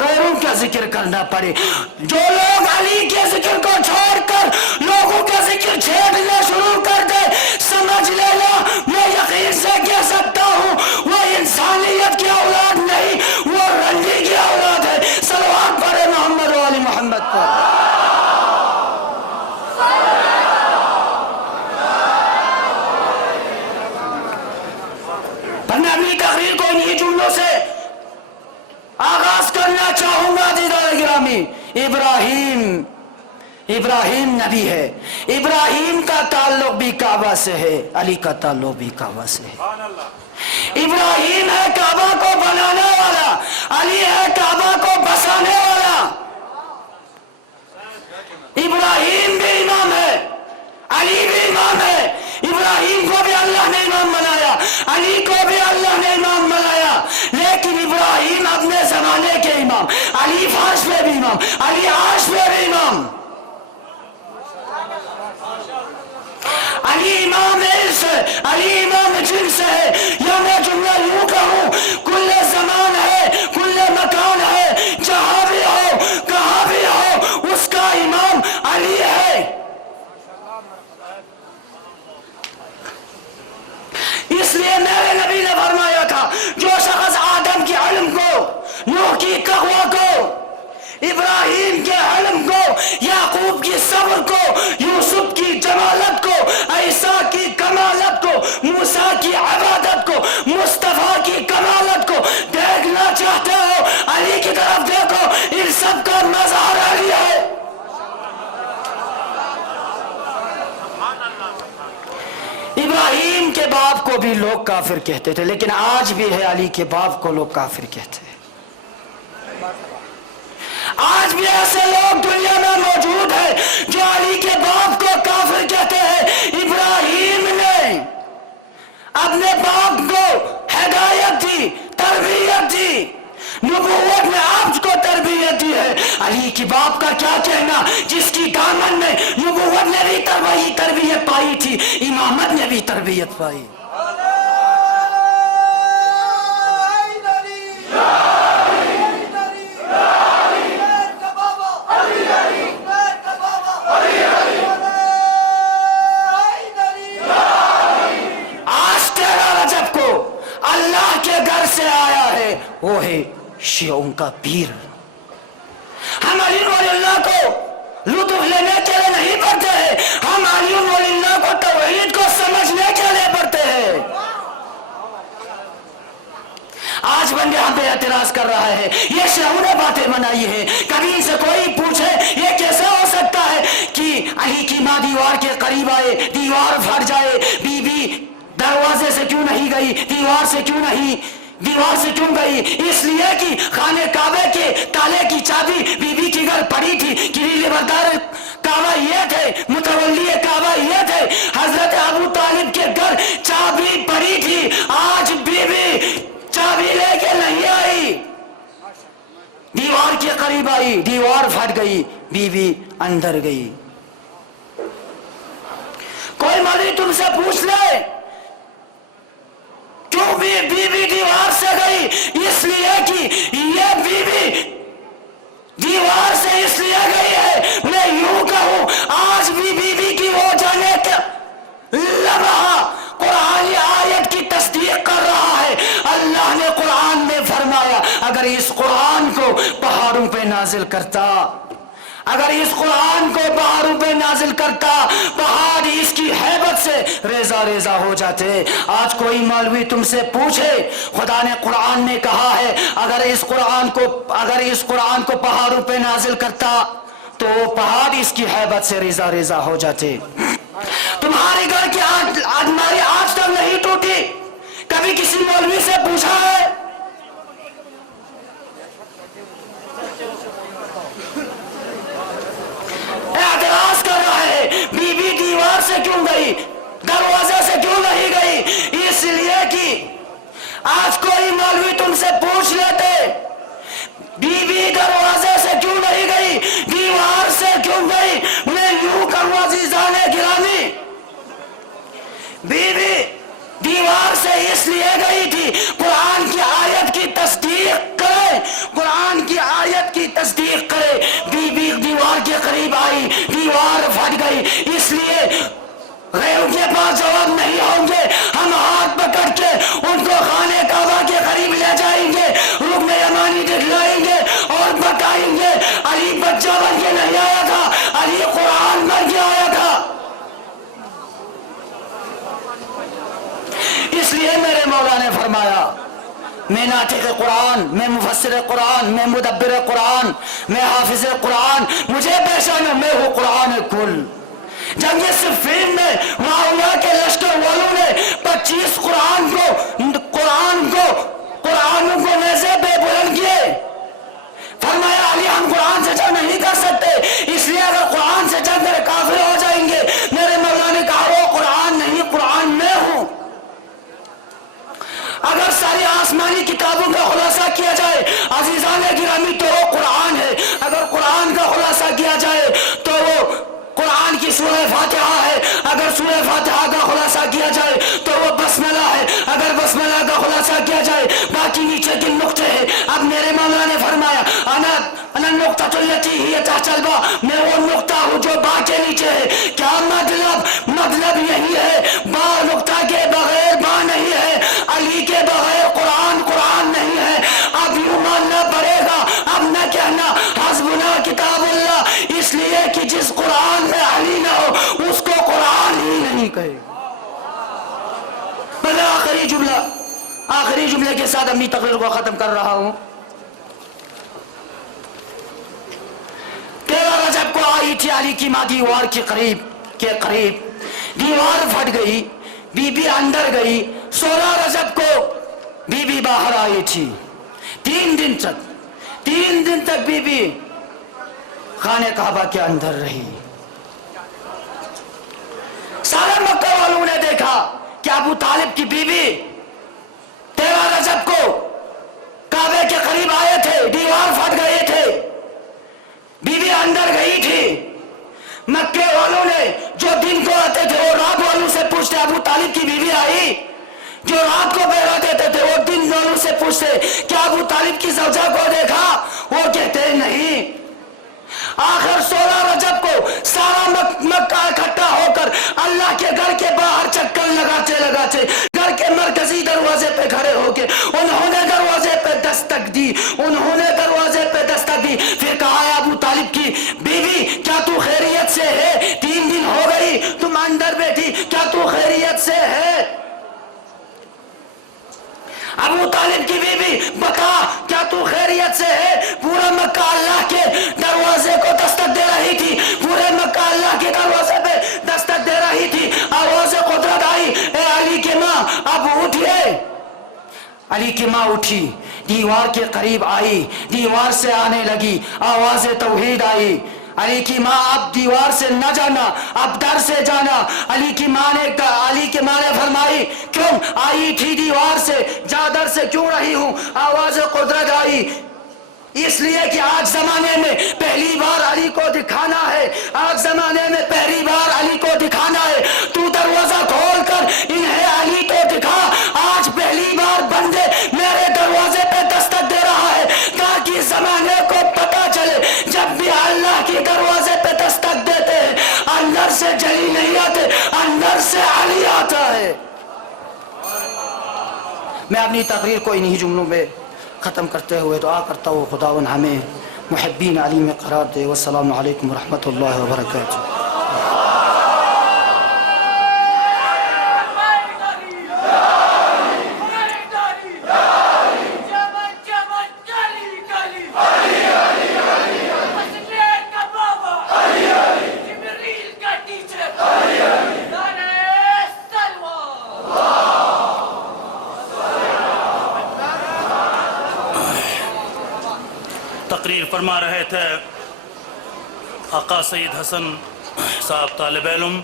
غیروں کا ذکر کرنا پڑے، جو لوگ علی کے ذکر کو چھوڑ کر لوگوں کا ذکر چھیڑنا شروع کر دے، سمجھ لینا میں یقین سے کہہ سکتا ہوں وہ انسانیت کی اولاد نہیں، وہ رنڈی کی اولاد ہے۔ صلوات پڑھے محمد و آل محمد پر۔ میں اپنی تقریر کو انہی جملوں سے آغاز کرنا چاہوں گا عزیزان گرامی۔ ابراہیم نبی ہے، ابراہیم کا تعلق بھی کعبہ سے ہے، علی کا تعلق بھی کعبہ سے ہے۔ ابراہیم ہے کعبہ کو بنانے والا، علی ہے کعبہ کو بسانے والا۔ ابراہیم بھی امام ہے، علی بھی امام ہے۔ ابراہیم کو بھی اللہ نے امام بنایا، علی کو بھی اللہ نے امام بنایا، لیکن ابراہیم اپنے زمانے کے امام، علی فرش پہ بھی امام، علی عرش پہ بھی امام، علی امام عرش ہے، علی امام جنس ہے، یا میں جملہ یوں کہوں کل زمان ہے، کل مکان ہے، جہاں بھی ہو کہاں بھی ہو اس کا امام علی ہے۔ اس لیے میرے نبی نے فرمایا تھا جو شخص آدم کے علم کو، نوح کی تقوی کو، ابراہیم کے علم کو، یعقوب کی صبر کو، یوسف کی جمالت کو، عیسیٰ کی کمالت کو، موسیٰ کی عبادت کو، مصطفیٰ کی کمالت کو دیکھنا چاہتے ہو علی کی طرف دیکھو، ان سب کا مظہر علی ہے۔ ابراہیم کے باپ کو بھی لوگ کافر کہتے تھے، لیکن آج بھی ہے علی کے باپ کو لوگ کافر کہتے ہیں۔ آج بھی ایسے لوگ دنیا میں موجود ہیں جو علی کے باپ کو کافر کہتے ہیں۔ ابراہیم نے اپنے باپ کو ہدایت دی، تربیت دی، نبوت میں آپ کو تربیت دی ہے۔ علی کی باپ کا کیا کہنا جس کی دامن میں نبوت نے بھی تربیت پائی تھی، امامت نے بھی تربیت پائی۔ اللہ کے گھر سے آیا ہے وہ ہے شیعوں کا پیر۔ ہم علی ولی اللہ کو لطف لینے کے لیے نہیں پڑھتے ہیں، ہم علی ولی اللہ کو توحید کو سمجھنے کے لیے پڑھتے ہیں۔ آج بندے ہم پہ اعتراض کر رہا ہے، یہ شیعوں نے باتیں بنائی ہے. کبھی ان سے کوئی پوچھے یہ کیسے ہو سکتا ہے کہ علی کی ماں دیوار کے قریب آئے، دیوار پھٹ جائے، بی بی دروازے سے کیوں نہیں گئی، دیوار سے کیوں گئی؟ اس لیے کہ خانے کعبے کے تالے کی چابی بی بی کی گھر پڑی تھی. کلیلے بردار کعبہ یہ تھے، متولی کعبہ یہ تھے، حضرت ابو طالب کے گھر چابی پڑی تھی. آج بی بی چابی لے کے نہیں آئی، دیوار کے قریب آئی، دیوار پھٹ گئی، بی بی اندر گئی. کوئی مولوی تم سے پوچھ لے کیوں بی بی دیوار سے گئی؟ اس لیے کہ یہ بی بی دیوار سے اس لیے گئی ہے. میں یوں کہوں آج بھی بی بی کی وہ جانے کا لمحہ قرآن آیت کی تصدیق کر رہا ہے. اللہ نے قرآن میں فرمایا اگر اس قرآن کو پہاڑوں پہ نازل کرتا، اگر اس قرآن کو پہاڑوں پہ نازل کرتا، پہاڑ اس کی ہیبت سے ریزہ ریزہ ہو جاتے. آج کوئی مولوی تم سے پوچھے خدا نے قرآن میں کہا ہے اگر اس قرآن کو پہاڑوں پہ نازل کرتا تو پہاڑ اس کی ہیبت سے ریزہ ریزہ ہو جاتے. تمہارے گھر کی الماری آج تک نہیں ٹوٹی، کبھی کسی مولوی سے پوچھا ہے؟ اعتراض کر رہا ہے بی بی دیوار سے کیوں گئی، دروازے سے کیوں نہیں گئی؟ اس لیے کہ آج کوئی مولوی تم سے پوچھ لیتے بی بی دروازے سے کیوں نہیں گئی، دیوار سے کیوں گئی؟ میں یوں کہوں عزیزان گرامی، بی بی دیوار سے اس لیے گئی تھی قرآن کی آیت کی تصدیق کرے، قرآن کی آیت کی تصدیق کرے. بی بی دیوار کے قریب آئی، دیوار پھٹ گئی. اس لیے غیروں کے پاس جواب نہیں ہوں گے، ہم ہاتھ پکڑ کے ان کو خانے کعبہ کے قریب لے جائیں گے، رکن یمانی دکھلائیں گے اور بتائیں گے علی بچہ بن کے نہیں آیا تھا، علی قرآن بن کے آیا تھا. اس لیے میرے مولا نے فرمایا میں ناطق قرآن، میں مفسر قرآن، میں مدبر قرآن، میں حافظ قرآن، مجھے پہچانو میں ہوں قرآن کل. جنگ صفین میں معاویہ کے لشکر والوں نے 25 قرآنوں کو نیزے پہ بلند کیے. فرمایا علی ہم قرآن سے جنگ نہیں کر سکتے، اس لیے اگر قرآن سے جنگ کرے کافر ہو جائیں گے. میرے مولا نے کہا وہ قرآن نہیں، قرآن میں ہوں. اگر ساری آسمانی کتابوں کا خلاصہ کیا جائے عزیزان گرامی تو وہ قرآن ہے. اگر قرآن کا خلاصہ کیا جائے تو وہ قرآن کی سورہ فاتحہ ہے. اگر سورہ فاتحہ کا خلاصہ کیا جائے تو وہ بسملہ ہے. اگر بسملہ کا خلاصہ کیا جائے باقی نیچے کے نقطے ہیں. اب میرے مولا نے فرمایا انا النقطۃ التي هي تحت الباء، میں وہ نقطہ ہوں جو با کے نیچے ہے. کیا مطلب یہی ہے با نقطہ کے بغیر با نہیں ہے، علی کے بغیر قرآن نہیں ہے. اب یوں ماننا پڑے گا، اب نہ کہنا حسبنا کتاب اللہ، اس لیے کہ جس قرآن میں علی نہ ہو اس کو قرآن ہی نہیں کہے. میں آخری جملے کے ساتھ اپنی تقریر کو ختم کر رہا ہوں. 13 رجب کو آئی تھی علی کی ماں دیوار کے قریب، دیوار پھٹ گئی، بی بی اندر گئی. 16 رجب کو بی بی باہر آئی تھی. 3 دن تک بی بی خانے کعبہ کے اندر رہی. سارے مکہ والوں نے دیکھا کہ ابو طالب کی بی بی 13 رجب کو کعبے کے قریب آئے تھے، دیوار پھٹ گئے تھے، بی بی اندر گئی تھی. مکے والوں نے جو دن کو آتے تھے وہ رات والوں سے پوچھتے ابو طالب کی بیوی آئی. جو رات کو بہرا دیتے تھے وہ دن والوں سے پوچھتے کیا ابو طالب کی زوجہ کو دیکھا، وہ کہتے نہیں. آخر 16 رجب کو سارا مکہ اکٹھا ہو کر اللہ کے گھر کے باہر چکر لگاتے گھر کے مرکزی دروازے پہ کھڑے ہو کے انہوں نے دروازے پہ دستک دی. پھر کہا ابو طالب کی بیوی کیا تو خیریت سے ہے، 3 دن ہو گئی تم اندر بیٹھی، کیا تو خیریت سے ہے؟ ابو طالب کی بیوی بتا کیا تو خیریت سے ہے؟ پورا مکہ اللہ کے دروازے کو دستک دے رہی تھی، پورے مکہ اللہ کے دروازے پہ دستک دے رہی تھی، آواز قدرت آئی، اے علی کی ماں اب اٹھئے۔ علی کی ماں اٹھی، دیوار کے قریب آئی، دیوار سے آنے لگی، آواز توحید آئی، علی کی ماں اب دیوار سے نہ جانا، اب در سے جانا۔ علی کی ماں نے فرمائی کیوں آئی تھی دیوار سے، جا در سے کیوں رہی ہوں؟ آواز قدرت آئی، اس لیے کہ آج زمانے میں پہلی بار علی کو دکھانا ہے، آج زمانے میں پہلی بار علی کو دکھانا ہے، تو دروازہ کھول کر انہیں علی کو دکھا، آج پہلی بار بندے میرے دروازے پہ دستک دے رہا ہے، تاکہ زمانے کو پتہ چلے جب بھی اللہ کے دروازے پہ دستک دیتے ہیں اندر سے جلی نہیں آتے، اندر سے علی آتا ہے۔ میں اپنی تقریر کو انہی جملوں میں ختم کرتے ہوئے دعا کرتا ہوں خداوند ہمیں محبین علی میں قرار دے۔ والسلام علیکم ورحمۃ اللہ وبرکاتہ۔ تقریر فرما رہے تھے آقا سید حسن صاحب طالب علم۔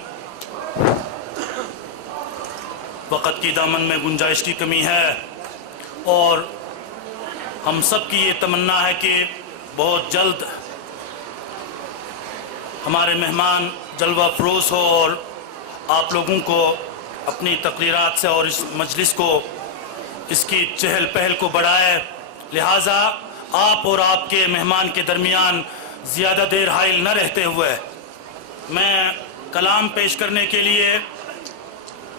وقت کی دامن میں گنجائش کی کمی ہے اور ہم سب کی یہ تمنا ہے کہ بہت جلد ہمارے مہمان جلوہ افروز ہو اور آپ لوگوں کو اپنی تقریرات سے اور اس مجلس کو، اس کی چہل پہل کو بڑھائے، لہٰذا آپ اور آپ کے مہمان کے درمیان زیادہ دیر حائل نہ رہتے ہوئے میں کلام پیش کرنے کے لیے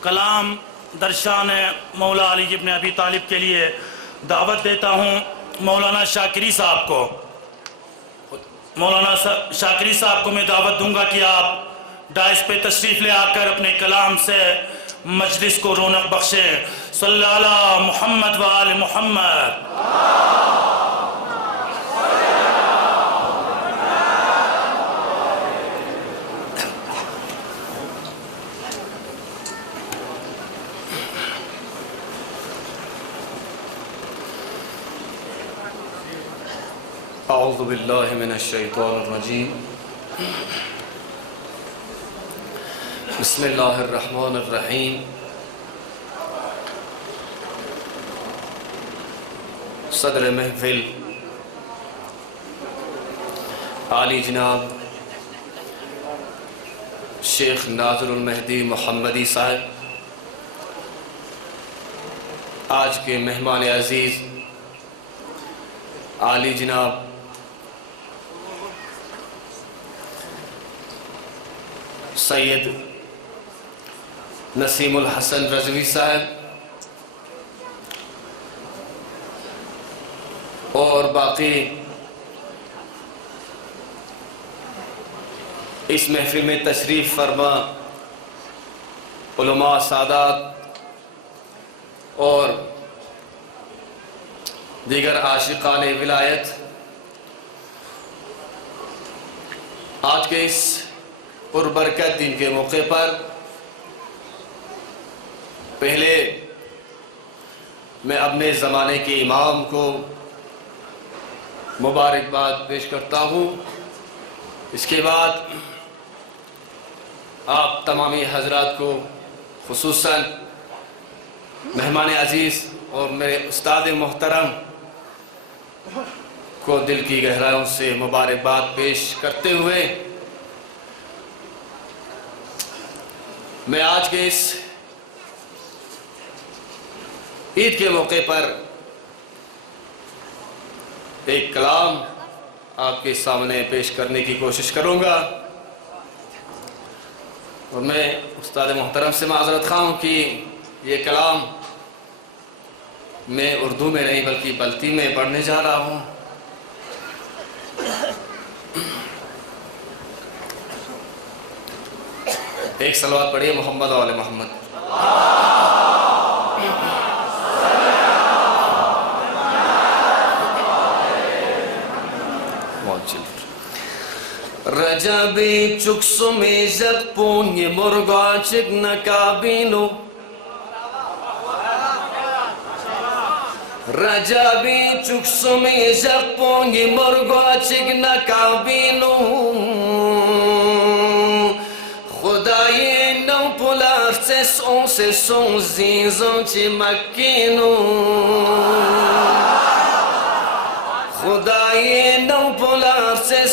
کلام درشان مولا علی ابن ابی طالب کے لیے دعوت دیتا ہوں مولانا شاکری صاحب کو۔ مولانا شاکری صاحب کو میں دعوت دوں گا کہ آپ ڈائس پہ تشریف لے آ کر اپنے کلام سے مجلس کو رونق بخشیں۔ صلی اللہ علی محمد و آل محمد۔ اعوذ باللہ من الشیطان الرجیم، بسم اللہ الرحمن الرحیم۔ صدر محفل عالی جناب شیخ ناظر المہدی محمدی صاحب، آج کے مہمان عزیز عالی جناب سید نسیم الحسن رضوی صاحب اور باقی اس محفل میں تشریف فرما علماء سادات اور دیگر عاشقان ولایت، آج کے اس پربرکت دن کے موقع پر پہلے میں اپنے زمانے کے امام کو مبارکباد پیش کرتا ہوں، اس کے بعد آپ تمامی حضرات کو خصوصاً مہمان عزیز اور میرے استاد محترم کو دل کی گہرائیوں سے مبارکباد پیش کرتے ہوئے میں آج کے اس عید کے موقع پر ایک کلام آپ کے سامنے پیش کرنے کی کوشش کروں گا، اور میں استاد محترم سے معذرت خواہ ہوں کہ یہ کلام میں اردو میں نہیں بلکہ بلتی میں پڑھنے جا رہا ہوں۔ ایک صلوات پڑھیے محمد و آل محمد۔ Rajabi çuksume zakpunye morgachik nakabino Rajabi çuksume zakpunye morgachik nakabino Khudaye nau pular se son zinzan chi makino Khudaye nau pular se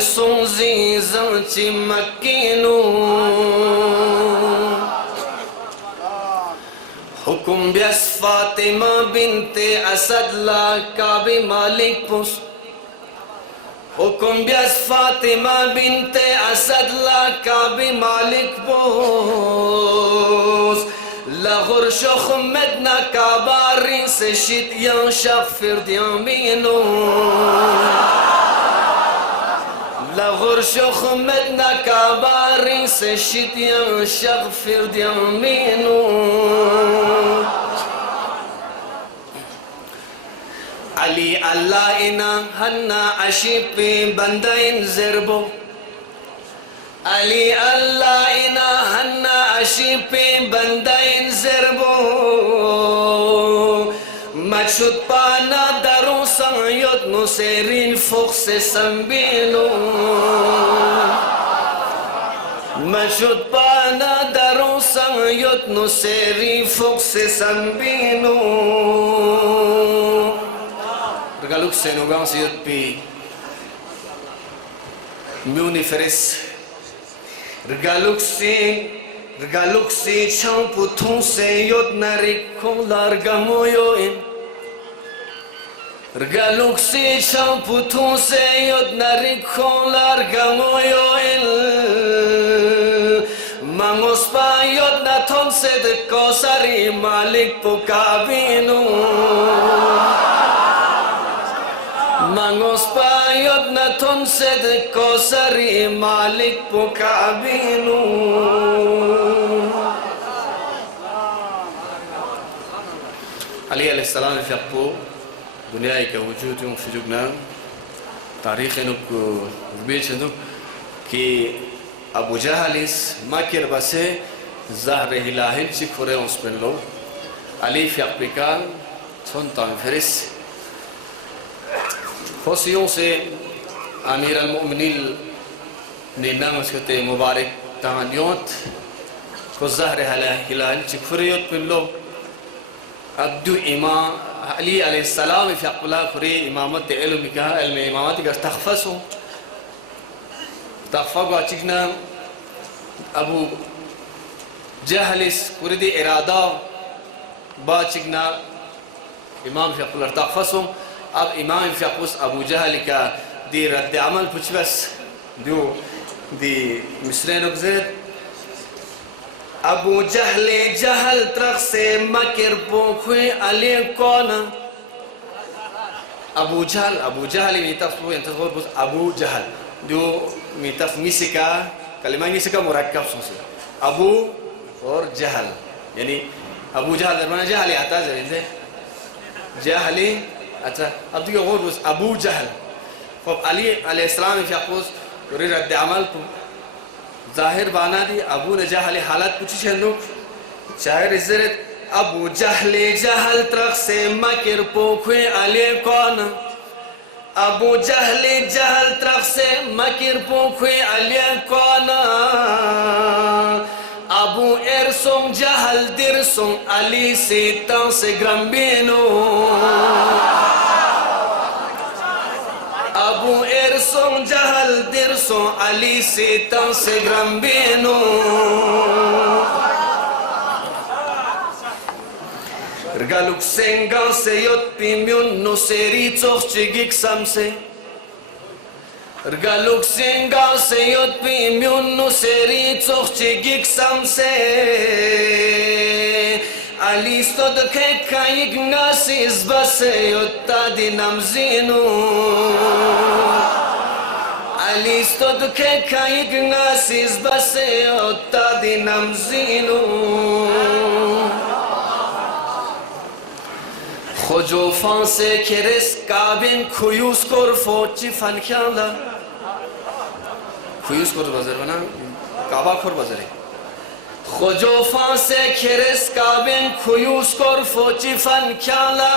son zinzan chi makino Hukum bias Fatima binte Asad la Kabe Malik pus Hukum bias Fatima binte Asad la Kabe Malik pus Lahor şox medna kabarin se şit yan şafir diyamino Lahor şox medna kabarin se şit yan şafir diyamino Ali Allah ina hanna ashipi bandain zerbo Ali Allah ina hanna ashipi bandain zerbo Machut pana darun sangayot no serin fokse sambino Machut pana darun sangayot no serin fokse sambino Regaluk senugang siyot pi Muni feres Regaluk si champutun se yot narik kong largamoyoin Regaluk si champutun se yot narik kong largamoyoin Mangos pa yot na ton se de kosari malik pokabino Mangos payot na ton sed kosari malik pokabinu Ali alayhi salam fiqpo dunia ka wujud yung fijugna tarikh nuk beechnu ki Abu Jahalis makir base zahre hilahil chikore ons penlo Ali fiqpika son tan feris خوشیوں سے امیر المؤمنین نے نام اس کہتے مبارک تہانیوت کو ظہر ہلال چکفریت پلو عبدو امام علی علیہ السلام فی اقبلہ خری امامت علم کا علم امامت کا تخفصو تخفقوا چکنا ابو جہلس قرد ارادہ با چکنا امام فی اقبلہ تخفصو اب امام فیقوس ابو جہل کا دی رد عمل پوچھ بس دیو دی مصرین اگزید ابو جہل جہل ترخ سے مکر پوکھوئی علی کونا ابو جہل میتاف انتصور بس ابو جہل دیو میتاف میسکا کلمہ میسکا مرکب سوسی ابو اور جہل یعنی ابو جہل درمانا جہلی آتا ہے جہلی اچھا اب دیکھو غور بس ابو جہل خب علی علیہ السلام فی اقوز یوری رد عمل کو ظاہر بانا دی ابو نے جہل حالت پوچھی چھندو شاعر ازرت ابو جہل جہل ترخ سے مکر پوکھوے علی کون ابو جہل جہل ترخ سے مکر پوکھوے علی کون ابو ارسون جہل درسون علی سے تن سے گرمبینو ابو ارسون جہل درسون علی سے تن سے گرمبینو رگالوک سنگان سے یوت پیمیون نو سیری چوخ چگیک سم سے رگالوک سنگان سے یوت پیمیون نو سیری چوخ چگیک سم سے علی ستو دکھے کائیگ ناسیز بسے یوتا دی نمزینو علی ستو دکھے کائیگ ناسیز بسے یوتا دی نمزینو خوجو فانسے کرس کابین کھویوس کور فوچی فنکیالا خیوز کر بازار بنا کعبہ کھور بازار ہے خجو فانسے کھرس کابن خیوز کر فوچی فن کھالا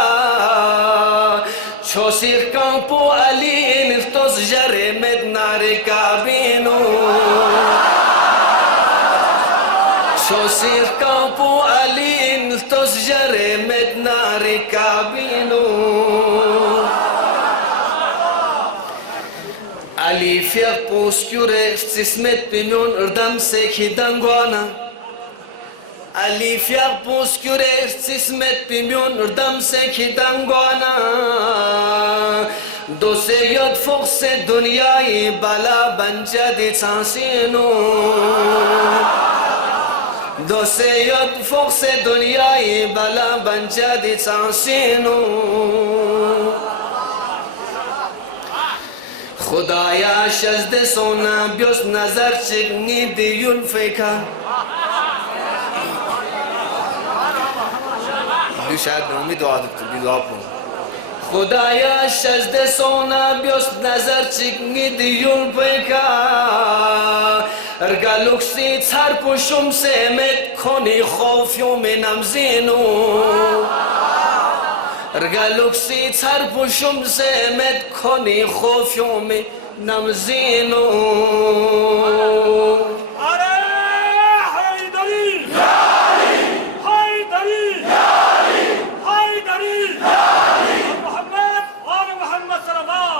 چھوسیر کامپو علی نفتوز جرے مدنار کابینو چھوسیر کامپو علی نفتوز جرے مدنار کابینو علی فیق پوس کیورے سسمت پینون اردم سے کھیدنگوانا علی فیق پوس کیورے سسمت پینون اردم سے کھیدنگوانا دو سے ید فوق سے دنیای بلا بنجا دی چانسینو دو سے ید فوق سے دنیای بلا بنجا دی چانسینو خدایا شزد سونا بیوس نظر چکنی دیون فیکا بھی شاید نومی دعا دکتر بھی دعا پہوں خدایا شزد سونا بیوس نظر چکنی دیون فیکا ارگالوک سی چھر پوشم سے مت کھونی خوفیوں میں نمزینو ارگالوک سی چھر پوشم سے مت کھونی خوفیوں میں نمزینو ارے حیدری حیدری حیدری محمد آل محمد صلی اللہ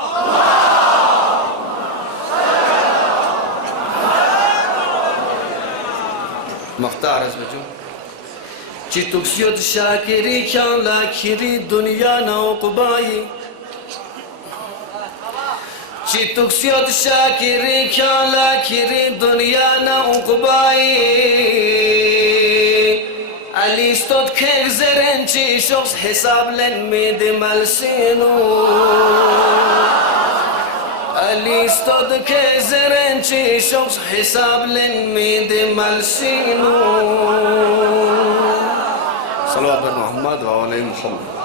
مختار از بجو چی تکسیت شاکری کیان لاکری دنیا نا اقبائی چی تکسیت شاکری کیان لاکری دنیا نا اقبائی علی استود کھیک زرین چی شخص حساب لن مید ملسینو علی استود کھیک زرین چی شخص حساب لن مید ملسینو صلوات بر محمد و علی محمد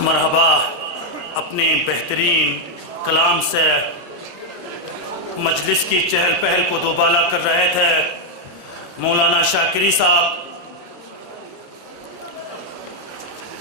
مرحبا اپنے بہترین کلام سے مجلس کی چہل پہل کو دوبالا کر رہے تھے مولانا شاکری صاحب